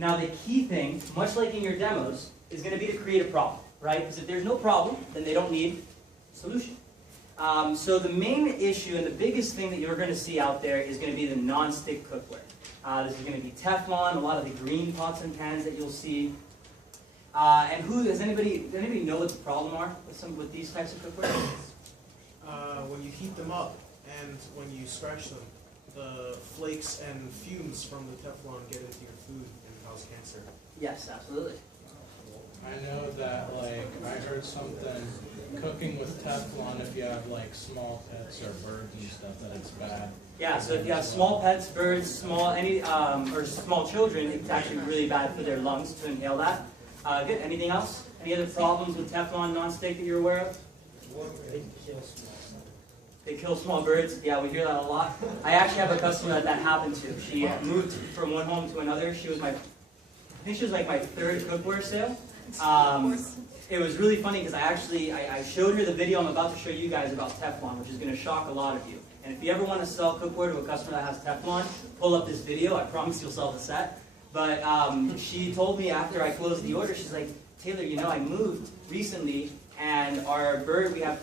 Now the key thing, much like in your demos, is going to be to create a problem, right? Because if there's no problem, then they don't need a solution. So the main issue and the biggest thing that you're going to see out there is going to be the non-stick cookware. This is going to be Teflon, a lot of the green pots and pans that you'll see. And does anybody know what the problem are with these types of cookware? When you heat them up and when you scratch them, the flakes and fumes from the Teflon get into your food and cause cancer. Yes, absolutely. I know that, like, I heard something, cooking with Teflon, if you have, like, small pets or birds and stuff, that it's bad. Yeah, so if you have small pets, birds, or small children, it's actually really bad for their lungs to inhale that. Good. Anything else? Any other problems with Teflon non-stick that you're aware of? They kill small birds. Yeah, we hear that a lot. I actually have a customer that happened to. She moved from one home to another. She was I think she was like my third cookware sale. It was really funny because I showed her the video I'm about to show you guys about Teflon, which is going to shock a lot of you. And if you ever want to sell cookware to a customer that has Teflon, pull up this video. I promise you'll sell the set. But she told me after I closed the order, she's like, Taylor, I moved recently, and our bird, we had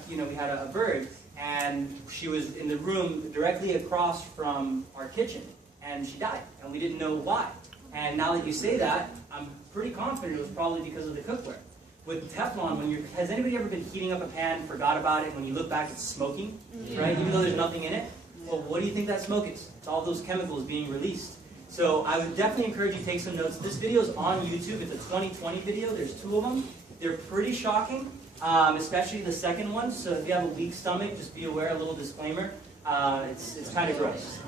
a bird, and she was in the room directly across from our kitchen, and she died, and we didn't know why. And now that you say that, I'm pretty confident it was probably because of the cookware. With Teflon, has anybody ever been heating up a pan, forgot about it, when you look back it's smoking, right? Even though there's nothing in it? Well, what do you think that smoke is? It's all those chemicals being released. So I would definitely encourage you to take some notes. This video is on YouTube. It's a 2020 video. There's 2 of them. They're pretty shocking, especially the second one. So if you have a weak stomach, just be aware, a little disclaimer. It's kind of gross.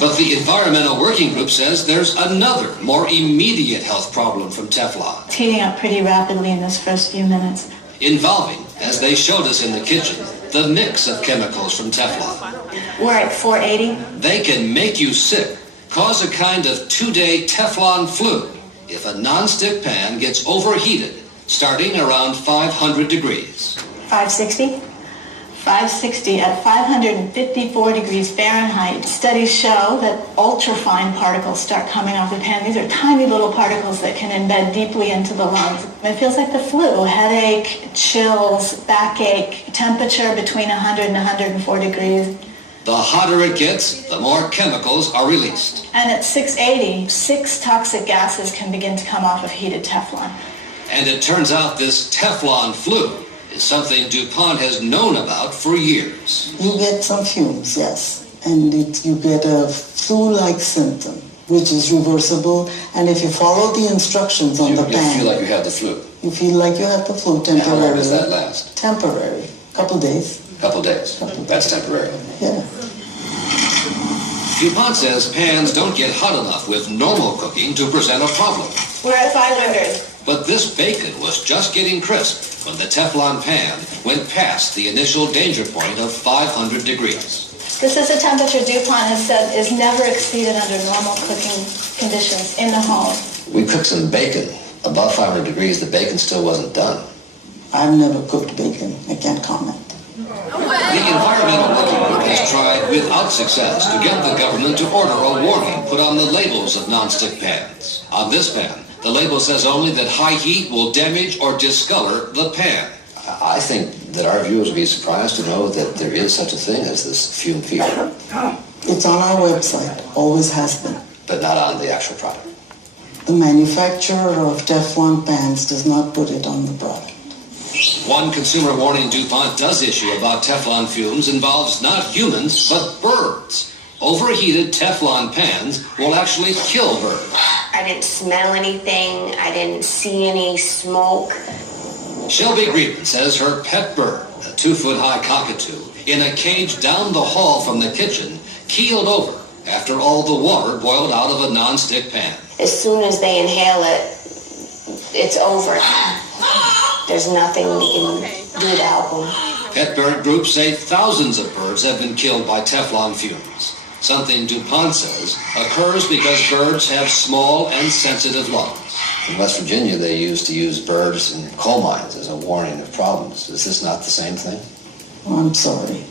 But the Environmental Working Group says there's another, more immediate health problem from Teflon. It's heating up pretty rapidly in those first few minutes. Involving, as they showed us in the kitchen, the mix of chemicals from Teflon. We're at 480. They can make you sick, cause a kind of 2-day Teflon flu if a non-stick pan gets overheated, starting around 500 degrees. 560? 560 at 554 degrees Fahrenheit. Studies show that ultrafine particles start coming off the pan. These are tiny little particles that can embed deeply into the lungs. It feels like the flu. Headache, chills, backache, temperature between 100 and 104 degrees. The hotter it gets, the more chemicals are released. And at 680, 6 toxic gases can begin to come off of heated Teflon. And it turns out this Teflon flu is something DuPont has known about for years. You get some fumes, yes, and you get a flu-like symptom, which is reversible, and if you follow the instructions on the pan... You feel like you have the flu? You feel like you have the flu temporarily. And how long does that last? Temporary. Couple days. Couple days. That's temporary. Yeah. DuPont says pans don't get hot enough with normal cooking to present a problem. We're at 500. But this bacon was just getting crisp when the Teflon pan went past the initial danger point of 500 degrees. This is a temperature DuPont has said is never exceeded under normal cooking conditions in the home. We cooked some bacon. Above 500 degrees, the bacon still wasn't done. I've never cooked bacon. I can't comment. The Environmental Working Group has tried without success to get the government to order a warning put on the labels of nonstick pans. On this pan, the label says only that high heat will damage or discolor the pan. I think that our viewers will be surprised to know that there is such a thing as this fume fear. It's on our website. Always has been. But not on the actual product. The manufacturer of Teflon pans does not put it on the product. One consumer warning DuPont does issue about Teflon fumes involves not humans, but birds. Overheated Teflon pans will actually kill birds. I didn't smell anything. I didn't see any smoke. Shelby Griebman says her pet bird, a 2-foot-high cockatoo, in a cage down the hall from the kitchen, keeled over after all the water boiled out of a non-stick pan. As soon as they inhale it, it's over. There's nothing we can do to help them. Pet bird groups say thousands of birds have been killed by Teflon fumes. Something DuPont says occurs because birds have small and sensitive lungs. In West Virginia, they used to use birds in coal mines as a warning of problems. Is this not the same thing? Oh, I'm sorry.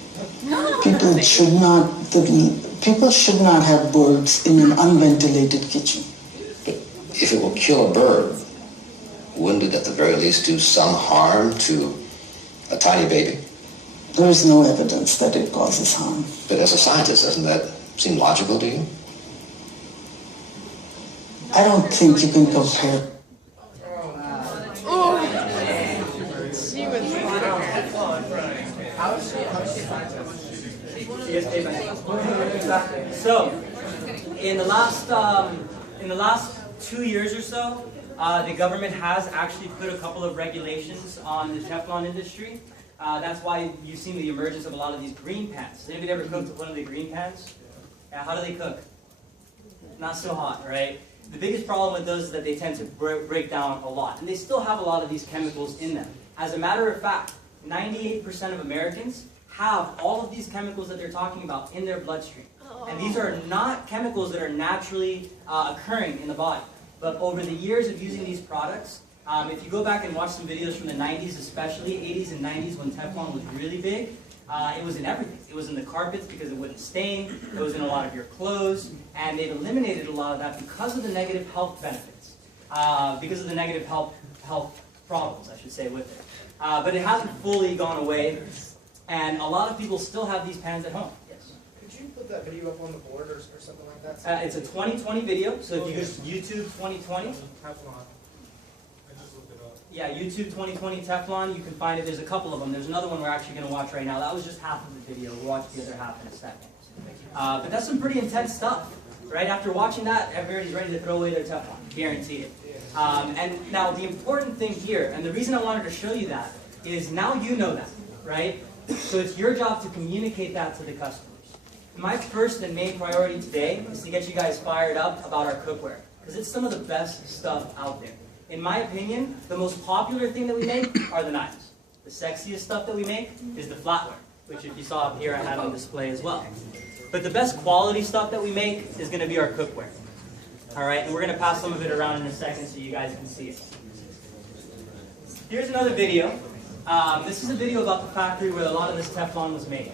People should not, the People should not have birds in an unventilated kitchen. But if it will kill a bird, wouldn't it at the very least do some harm to a tiny baby? There is no evidence that it causes harm. But as a scientist, doesn't that seem logical to you? I don't think you can compare. So, in the last 2 years or so, the government has actually put a couple of regulations on the Teflon industry. That's why you've seen the emergence of a lot of these green pans. Has anybody ever cooked with one of the green pans? Yeah, how do they cook? Not so hot, right? The biggest problem with those is that they tend to break down a lot. And they still have a lot of these chemicals in them. As a matter of fact, 98% of Americans have all of these chemicals that they're talking about in their bloodstream. And these are not chemicals that are naturally occurring in the body. But over the years of using these products, if you go back and watch some videos from the 90s, especially 80s and 90s when Teflon was really big, it was in everything. It was in the carpets because it wouldn't stain. It was in a lot of your clothes. And they've eliminated a lot of that because of the negative health benefits. Because of the negative health problems, I should say, with it. But it hasn't fully gone away. And a lot of people still have these pans at home. Yes? Could you put that video up on the board or something like that? It's a 2020 video. So if you go to YouTube 2020. Teflon. I just looked it up. Yeah, YouTube 2020 Teflon, you can find it. There's a couple of them. There's another one we're actually going to watch right now. That was just half of the video. We'll watch the other half in a second. But that's some pretty intense stuff. Right after watching that, everybody's ready to throw away their Teflon. Guaranteed it. And now the important thing here, and the reason I wanted to show you that, is now you know that, right? So it's your job to communicate that to the customers. My first and main priority today is to get you guys fired up about our cookware, because it's some of the best stuff out there. In my opinion, the most popular thing that we make are the knives. The sexiest stuff that we make is the flatware, which if you saw up here I had on display as well. But the best quality stuff that we make is going to be our cookware. Alright, and we're going to pass some of it around in a second so you guys can see it. Here's another video. This is a video about the factory where a lot of this Teflon was made.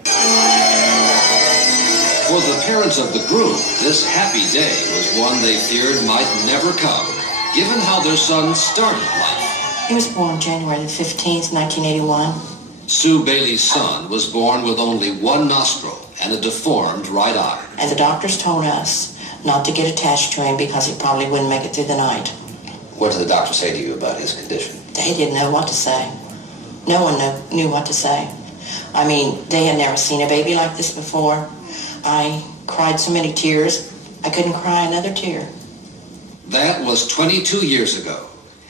For the parents of the group, this happy day was one they feared might never come, given how their son started life. He was born January the 15th, 1981. Sue Bailey's son was born with only one nostril and a deformed right eye. And the doctors told us not to get attached to him because he probably wouldn't make it through the night. What did the doctor say to you about his condition? They didn't know what to say. No one knew what to say. I mean, they had never seen a baby like this before. I cried so many tears, I couldn't cry another tear. That was 22 years ago.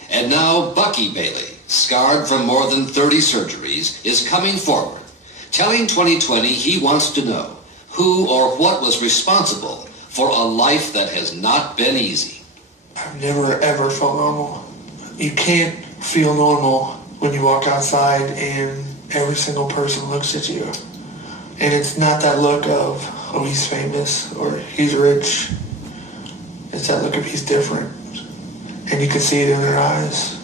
And now Bucky Bailey, scarred from more than 30 surgeries, is coming forward, telling 2020 he wants to know who or what was responsible for a life that has not been easy. I've never ever felt normal. You can't feel normal when you walk outside and every single person looks at you. And it's not that look of, oh, he's famous or he's rich. It's that look of he's different. And you can see it in their eyes.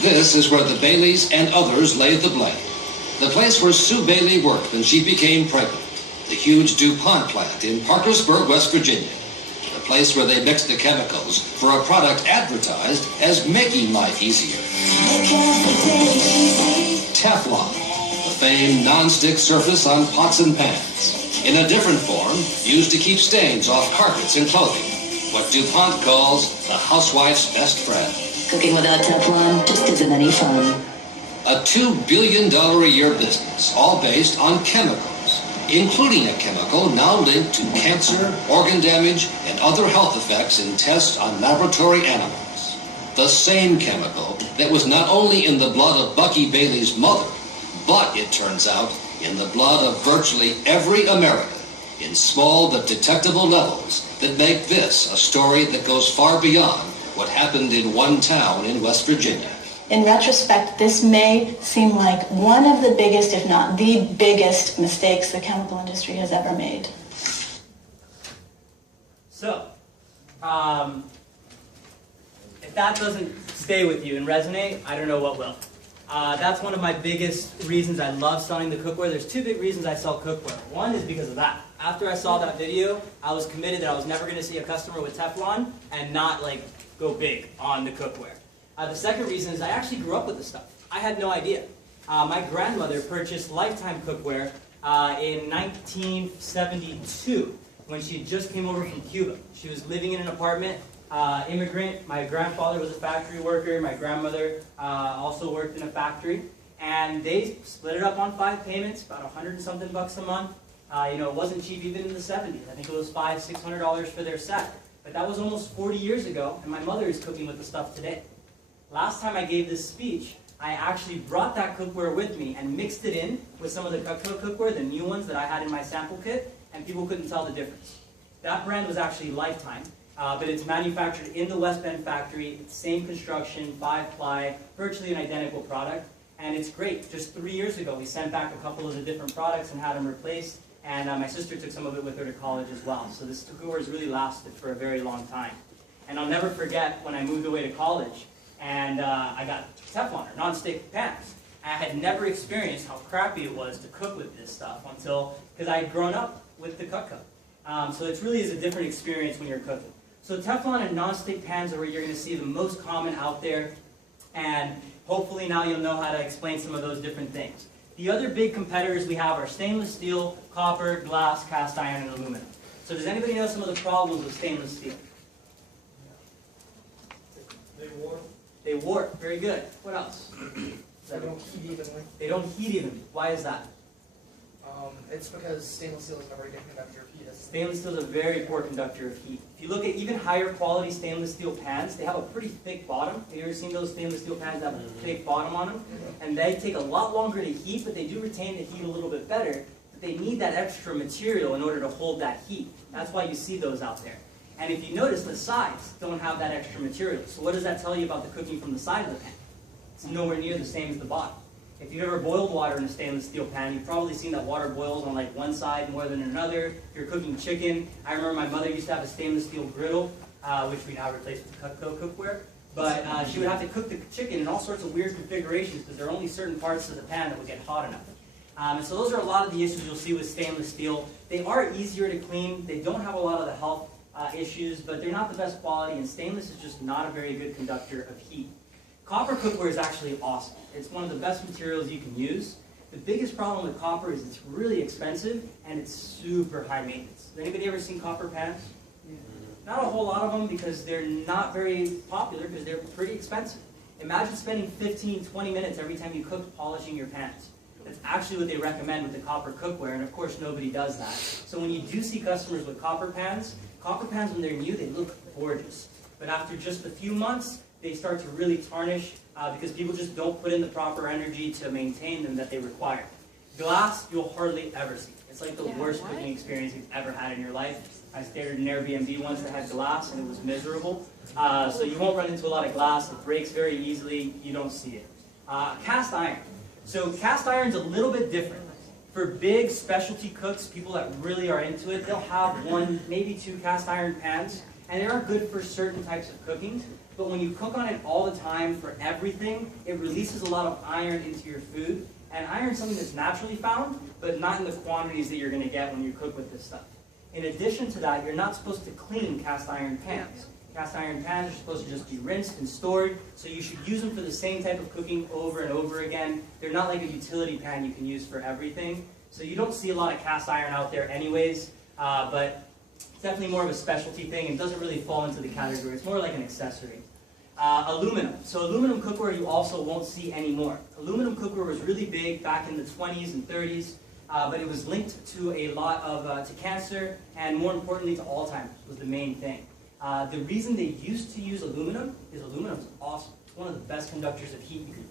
This is where the Baileys and others laid the blame. The place where Sue Bailey worked when she became pregnant. The huge DuPont plant in Parkersburg, West Virginia. The place where they mixed the chemicals for a product advertised as making life easier. Teflon, the famed non-stick surface on pots and pans. In a different form, used to keep stains off carpets and clothing. What DuPont calls the housewife's best friend. Cooking without Teflon just isn't any fun. A $2 billion a year business, all based on chemicals, including a chemical now linked to cancer, organ damage, and other health effects in tests on laboratory animals. The same chemical that was not only in the blood of Bucky Bailey's mother, but, it turns out, in the blood of virtually every American, in small but detectable levels that make this a story that goes far beyond what happened in one town in West Virginia. In retrospect, this may seem like one of the biggest, if not the biggest, mistakes the chemical industry has ever made. So, if that doesn't stay with you and resonate, I don't know what will. That's one of my biggest reasons I love selling the cookware. There's two big reasons I sell cookware. One is because of that. After I saw that video, I was committed that I was never going to see a customer with Teflon and not like go big on the cookware. The second reason is I actually grew up with this stuff. I had no idea. My grandmother purchased Lifetime cookware in 1972 when she just came over from Cuba. She was living in an apartment, immigrant. My grandfather was a factory worker. My grandmother also worked in a factory. And they split it up on 5 payments, about $100 and something bucks a month. You know, it wasn't cheap even in the 70s. I think it was $500, $600 for their set. But that was almost 40 years ago, and my mother is cooking with the stuff today. Last time I gave this speech, I actually brought that cookware with me and mixed it in with some of the Cutco cookware, the new ones that I had in my sample kit, and people couldn't tell the difference. That brand was actually Lifetime, but it's manufactured in the West Bend factory. It's same construction, 5-ply, virtually an identical product, and it's great. Just 3 years ago, we sent back a couple of the different products and had them replaced, and my sister took some of it with her to college as well. So this cookware has really lasted for a very long time. And I'll never forget when I moved away to college, and I got Teflon, or non-stick pans. I had never experienced how crappy it was to cook with this stuff because I had grown up with the Cutco. So it really is a different experience when you're cooking. So Teflon and non-stick pans are where you're going to see the most common out there, and hopefully now you'll know how to explain some of those different things. The other big competitors we have are stainless steel, copper, glass, cast iron, and aluminum. So does anybody know some of the problems with stainless steel? They warm. They warp. Very good. What else? They don't heat evenly. They don't heat evenly. Why is that? It's because stainless steel is never a good conductor of heat. Stainless steel is a very poor conductor of heat. If you look at even higher quality stainless steel pans, they have a pretty thick bottom. Have you ever seen those stainless steel pans that have a thick bottom on them? And they take a lot longer to heat, but they do retain the heat a little bit better. But they need that extra material in order to hold that heat. That's why you see those out there. And if you notice, the sides don't have that extra material. So what does that tell you about the cooking from the side of the pan? It's nowhere near the same as the bottom. If you've ever boiled water in a stainless steel pan, you've probably seen that water boils on like one side more than another. If you're cooking chicken, I remember my mother used to have a stainless steel griddle, which we now replaced with Cutco cookware. But she would have to cook the chicken in all sorts of weird configurations because there are only certain parts of the pan that would get hot enough. And so those are a lot of the issues you'll see with stainless steel. They are easier to clean. They don't have a lot of the health issues, but they're not the best quality, and stainless is just not a very good conductor of heat. Copper cookware is actually awesome. It's one of the best materials you can use. The biggest problem with copper is it's really expensive and it's super high maintenance. Has anybody ever seen copper pans? Not a whole lot of them because they're not very popular because they're pretty expensive. Imagine spending 15, 20 minutes every time you cook polishing your pans. That's actually what they recommend with the copper cookware, and of course nobody does that. So when you do see customers with copper pans when they're new, they look gorgeous. But after just a few months, they start to really tarnish because people just don't put in the proper energy to maintain them that they require. Glass, you'll hardly ever see. It's like the worst cooking experience you've ever had in your life. I stayed at an Airbnb once that had glass, and it was miserable. So you won't run into a lot of glass. It breaks very easily. You don't see it. Cast iron. So cast iron's a little bit different. For big specialty cooks, people that really are into it, they'll have 1, maybe 2 cast iron pans, and they are good for certain types of cooking. But when you cook on it all the time for everything, it releases a lot of iron into your food. And iron is something that's naturally found, but not in the quantities that you're going to get when you cook with this stuff. In addition to that, you're not supposed to clean cast iron pans. Cast iron pans are supposed to just be rinsed and stored, so you should use them for the same type of cooking over and over again. They're not like a utility pan you can use for everything. So you don't see a lot of cast iron out there anyways, but it's definitely more of a specialty thing and doesn't really fall into the category. It's more like an accessory. Aluminum. So aluminum cookware you also won't see anymore. Aluminum cookware was really big back in the 20s and 30s, but it was linked to a lot of to cancer and more importantly to Alzheimer's was the main thing. The reason they used to use aluminum is aluminum is awesome. It's one of the best conductors of heat you could